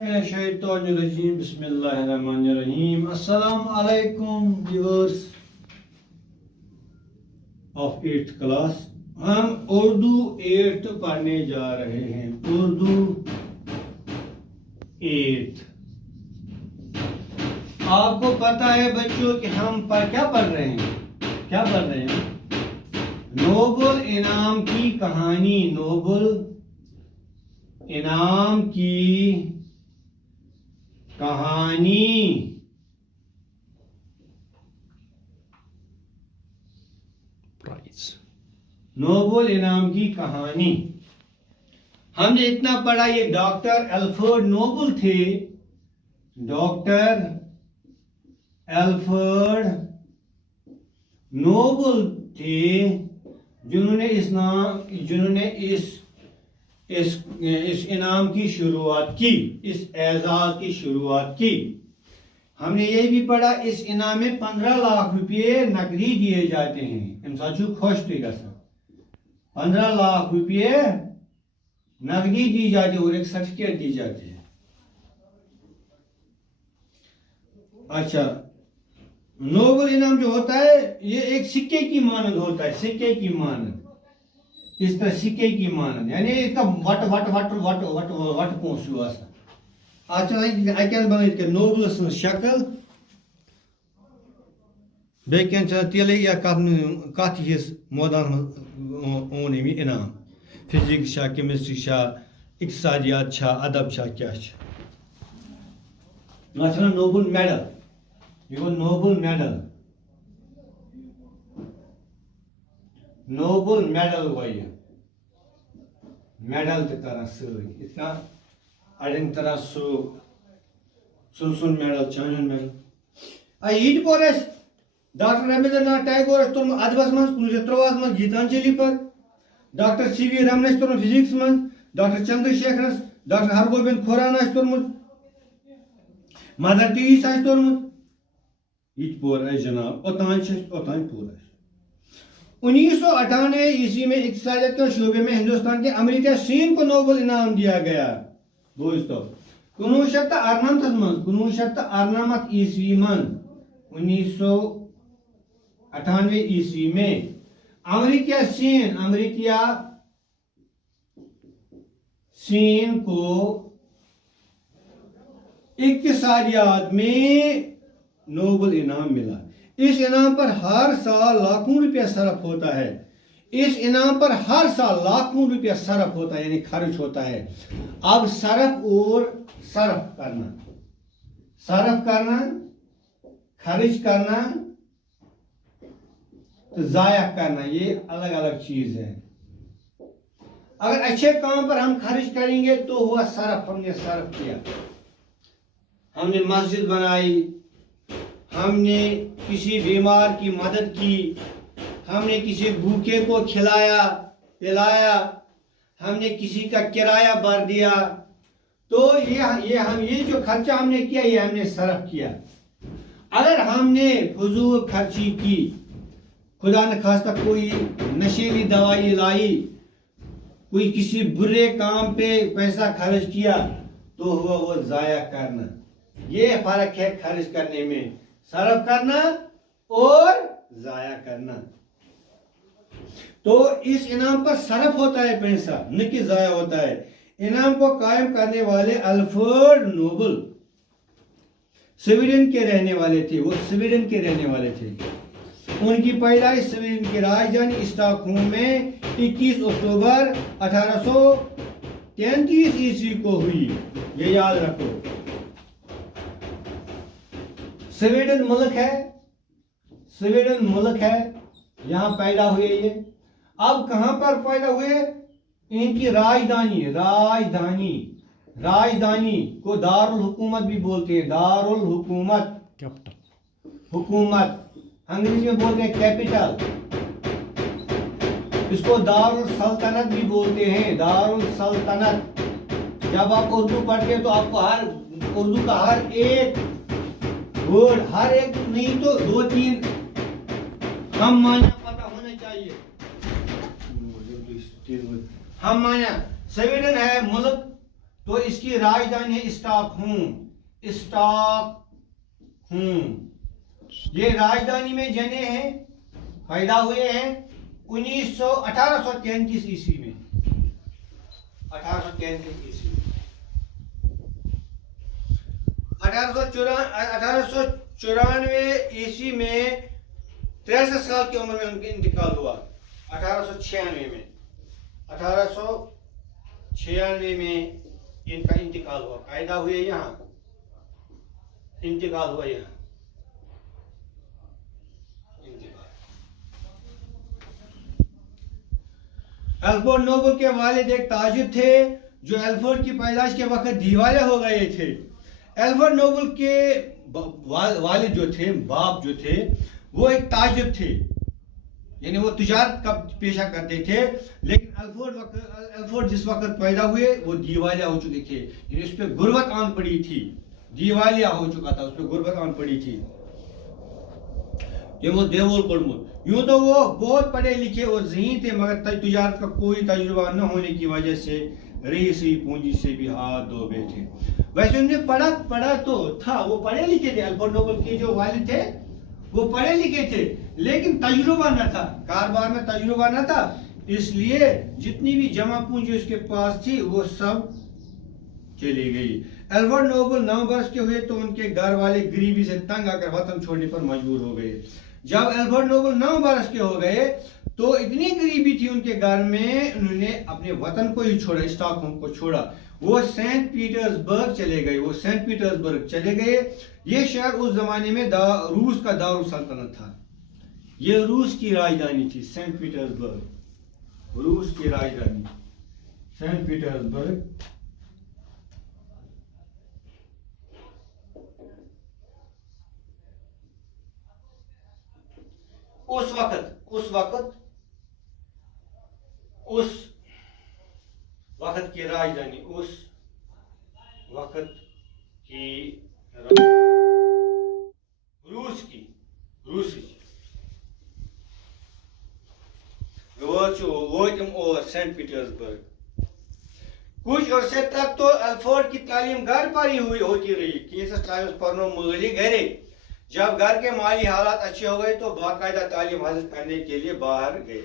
Shaitanirrajim. Bismillahirrahmanirrahim. Assalamu alaikum viewers of 8th class. हम Urdu 8th पढ़ने जा रहे हैं। उर्दू 8th। आपको पता है बच्चों कि हम क्या पढ़ रहे हैं? नोबल इनाम की कहानी। नोबल इनाम की कहानी। नोबल इनाम की कहानी। हमने इतना पढ़ा, ये डॉक्टर अल्फ्रेड नोबल थे। डॉक्टर अल्फ्रेड नोबल थे जिन्होंने इस इनाम की शुरुआत की, इस एजाज की शुरुआत की। हमने ये भी पढ़ा, इस इनाम में 15 लाख रुपये नकदी दिए जाते हैं। इंसान खुश थे गसन 15 लाख रुपये नकदी दी जाती है और एक सर्टिफिकेट दी जाती है। अच्छा, नोबल इनाम जो होता है ये एक सिक्के की मानद होता है। सिक्के की मानद, इस तरह सिक्के की मानद, यानी इसका वट पोंसू अच्छा बन नोबल शक्ल बेन तेल या कत हिस्स मैदान ओन इनाम। फिजिक्स केमिस्ट्री इकतसादियात अदब क्या नोबल मेडल। ये गो नोबल मेडल गो ये मेडल तरह सतना अड़न तरह सुन मेडल चान मेडल ये पोर डॉक्टर रवींद्रनाथ टैगोर तुम अदबस मज 1953 मज गीतांजलि पर। Doctor CV. रमन तुम फिजिक्स मज। डॉक्टर चंद्रशेखर डॉक्टर हरगोबिंद खुराना तुर्मुत। मदर टेरेसा तुर्मुत। ये पोर जनाब ओतान पोर 1998 ईस्वी में इक्तिसादियत के शोबे में हिंदुस्तान के अमर्त्य सेन को नोबल इनाम दिया गया। दोस्तों 1998 ईस्वी में 1998 ईस्वी में अमर्त्य सेन को इक्तिसादियात में नोबल इनाम मिला। इस इनाम पर हर साल लाखों रुपया सरफ होता है। इस इनाम पर हर साल लाखों रुपया सरफ होता है, यानी खर्च होता है। अब सरफ करना, खर्च करना तो जाया करना, ये अलग अलग चीज है। अगर अच्छे काम पर हम खर्च करेंगे तो हुआ सरफ। हमने सरफ किया, हमने मस्जिद बनाई, हमने किसी बीमार की मदद की, हमने किसी भूखे को खिलाया पिलाया, हमने किसी का किराया भर दिया, तो ये जो खर्चा हमने किया ये हमने सरफ किया। अगर हमने फजूल खर्ची की, खुदा न खास्ता कोई नशीली दवाई लाई, कोई किसी बुरे काम पे पैसा खर्च किया, तो हुआ वो जाया करना। ये फर्क है खर्च करने में, सरफ करना और जाया करना। तो इस इनाम पर सरफ होता है पैसा, न कि जाया होता है। इनाम को कायम करने वाले अल्फ्रेड नोबल स्वीडन के रहने वाले थे। वो स्वीडन के रहने वाले थे। उनकी पैदाइश स्वीडन की राजधानी स्टॉकहोम में 21 अक्टूबर 1833 ईस्वी को हुई। ये याद रखो, स्वीडन मुल्क है, यहाँ पैदा हुए ये। अब कहाँ पर पैदा हुए? इनकी राजधानी को दारुल हुकूमत भी बोलते हैं। दारुल हुकूमत, कैपिटल, हुकूमत अंग्रेजी में बोलते हैं कैपिटल। इसको दारुल सल्तनत भी बोलते हैं। दारुल सल्तनत। जब आप उर्दू पढ़ते हैं तो आपको उर्दू का हर एक वर्ड, हर एक नहीं तो 2-3 हम माना पता होना चाहिए। हम माना स्वीडन है मुल्क, तो इसकी राजधानी है स्टॉकहोम। ये राजधानी में जने हैं, पैदा हुए हैं 1833 ईस्वी में। 1833 ईस्वी 1894 ईस्वी में 63 साल की उम्र में उनका इंतकाल हुआ। 1896 में 1896 में इनका इंतकाल हुआ। पैदा हुए यहाँ, इंतकाल हुआ यहाँ। अल्फ्रेड नोबल के वालिद एक ताजिर थे जो अल्फ्रेड की पैदाइश के वक्त दीवाले हो गए थे। अल्फ्रेड नोबल के वालिद जो थे, बाप जो थे, वो एक ताजिर थे, यानी वो तिजारत का पेशा करते थे। लेकिन अल्फ्रेड जिस वक्त पैदा हुए वो दिवालिया हो चुके थे, यानी उस पर गुर्बत आन पड़ी थी, दिवालिया हो चुका था, उस पर गुर्बत आन पड़ी थी। ये वो देवोल पढ़मुत, यूं तो वो बहुत पढ़े लिखे और ज़हीन थे, मगर तिजारत का कोई तजुर्बा न होने की वजह से रईसी पूंजी से भी हाथ धो बैठे। वैसे उन्हें पढ़ा तो था, वो पढ़े लिखे थे। अल्फ्रेड नोबल के जो वालिद थे वो पढ़े लिखे थे, लेकिन तजुर्बा न था, कारोबार में तजुर्बा न था, इसलिए जितनी भी जमा पूंजी उसके पास थी वो सब चली गई। अल्फ्रेड नोबल 9 वर्ष के हुए तो उनके घर वाले गरीबी से तंग आकर वतन छोड़ने पर मजबूर हो गए। जब अल्फ्रेड नोबल 9 वर्ष के हो गए तो इतनी गरीबी थी उनके घर में, उन्होंने अपने वतन को ही छोड़ा, स्टॉकहोम को छोड़ा। वो सेंट पीटर्सबर्ग चले गए। ये शहर उस जमाने में रूस का दारुल सल्तनत था। ये रूस की राजधानी थी, सेंट पीटर्सबर्ग, रूस की राजधानी सेंट पीटर्सबर्ग। उस वक्त की राजधानी, उस वक्त की रूसी वो और सेंट पीटर्सबर्ग। कुछ अर्से तक तो अल्फ्रेड की तालीम घर पर ही होती रही, कैंसस टाइम्स पढ़नो माली घरे। जब घर के माली हालात अच्छे हो गए तो बाकायदा तालीम हासिल करने के लिए बाहर गए।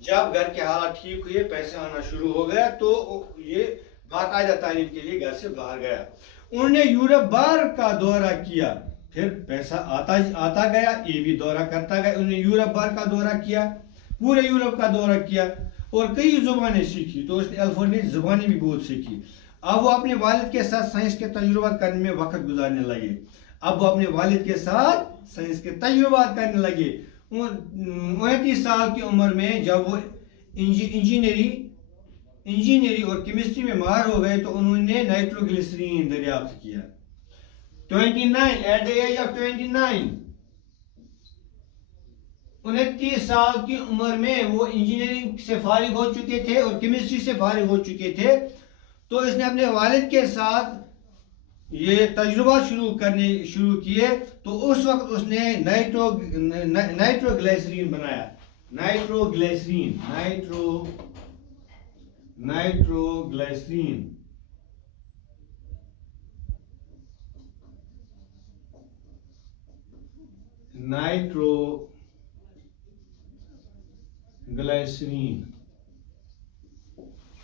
जब घर के हालात ठीक हुए, पैसा आना शुरू हो गया, तो ये बाकायदा तालीम के लिए घर से बाहर गया। उन्होंने यूरोप भर का दौरा किया, फिर पैसा आता गया, ये भी दौरा करता गया। उन्होंने यूरोप भर का दौरा किया, पूरे यूरोप का दौरा किया और कई जुबानें सीखी। तो उसने अल्फ्रेड ने जुबानें भी बहुत सीखी। अब वो अपने वालिद के साथ साइंस के तजुर्बा करने में वक्त गुजारने लगे। 29 साल की उम्र में जब वो इंजीनियरिंग और केमिस्ट्री में माहिर हो गए तो उन्होंने नाइट्रोग्लिसरीन दरियाफ्त किया। 29 एट द एज ऑफ 29, 29 साल की उम्र में वो इंजीनियरिंग से फारिग हो चुके थे और केमिस्ट्री से फारिग हो चुके थे। तो इसने अपने वालिद के साथ ये तजुर्बा शुरू किए। तो उस वक्त उसने नाइट्रोग्लिसरीन बनाया। नाइट्रोग्लिसरीन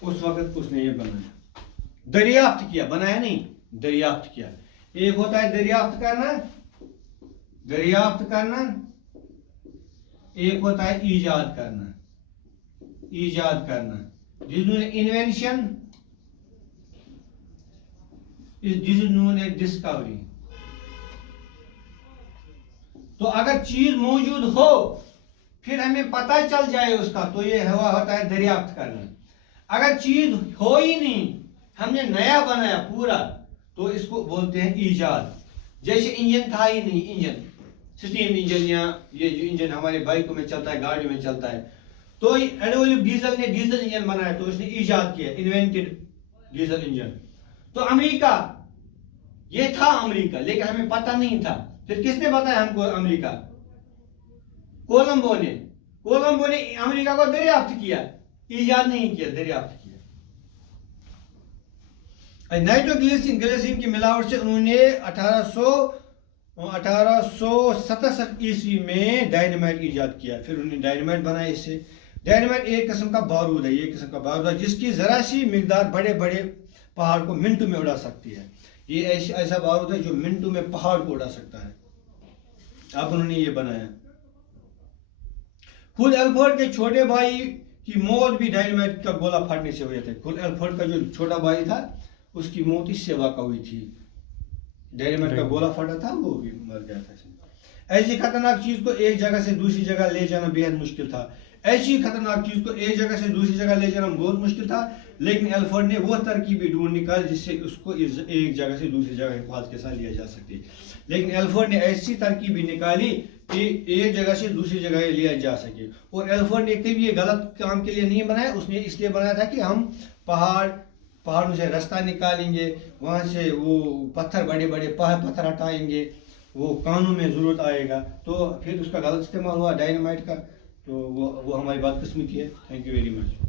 उस वक्त उसने ये बनाया, दरियाफ्त किया, बनाया नहीं, दरियाफ्त किया। एक होता है दरियाफ्त करना, एक होता है ईजाद करना। Invention this is known as discovery. तो अगर चीज मौजूद हो फिर हमें पता चल जाए उसका, तो ये होता है दरियाफ्त करना। अगर चीज हो ही नहीं, हमने नया बनाया पूरा, तो इसको बोलते हैं ईजाद। जैसे इंजन था ही नहीं, इंजन स्टीम इंजन या ये जो इंजन हमारे बाइकों में चलता है, गाड़ियों में चलता है, तो एडोलिव डीजल ने डीजल इंजन बनाया, तो उसने ईजाद किया, इन्वेंटेड डीजल इंजन। तो अमेरिका, ये था अमेरिका, लेकिन हमें पता नहीं था। फिर किसने बताया हमको अमेरिका? कोलंबो ने अमेरिका को दरियाफ्त किया, ईजाद नहीं किया, दरियाफ्त किया। नाइट्रोग्लिसरीन ग्लिसरीन की मिलावट से उन्होंने 1867 ईस्वी में डायनामाइट ईजाद किया। फिर उन्होंने डायनामाइट बनाया इससे। डायनामाइट एक किस्म का बारूद है, एक किस्म का बारूद है जिसकी जरा सी मिकदार बड़े बड़े पहाड़ को मिनटों में उड़ा सकती है। ये ऐसा बारूद है जो मिनटों में पहाड़ को उड़ा सकता है। अब उन्होंने ये बनाया। खुद एल्फ्रेड के छोटे भाई की मौत भी डायनामाइट का गोला फाटने से हुई थी। खुद एल्फ्रेड का जो छोटा भाई था उसकी मौत इससे वाक़ हुई थी। डायनामाइट का गोला फटा था, वो भी मर गया था। ऐसी खतरनाक चीज को एक जगह से दूसरी जगह ले जाना बेहद मुश्किल था। ऐसी खतरनाक चीज को एक जगह से दूसरी जगह ले जाना बहुत मुश्किल था, लेकिन एल्फ्रेड ने वो तरकीबी ढूंढ निकाली जिससे उसको एक जगह से दूसरी जगह हिफाजत के साथ लिया जा सके। लेकिन एल्फ्रेड ने ऐसी तरकीबी निकाली कि एक जगह से दूसरी जगह लिया जा सके। और एल्फ्रेड ने कभी ये गलत काम के लिए नहीं बनाया, उसने इसलिए बनाया था कि हम पहाड़ों से रास्ता निकालेंगे, वहाँ से वो पत्थर बड़े बड़े पत्थर हटाएंगे, वो कानों में ज़रूरत आएगा। तो फिर उसका गलत इस्तेमाल हुआ डायनामाइट का। तो वो हमारी बदकिस्मती है। Thank you very much.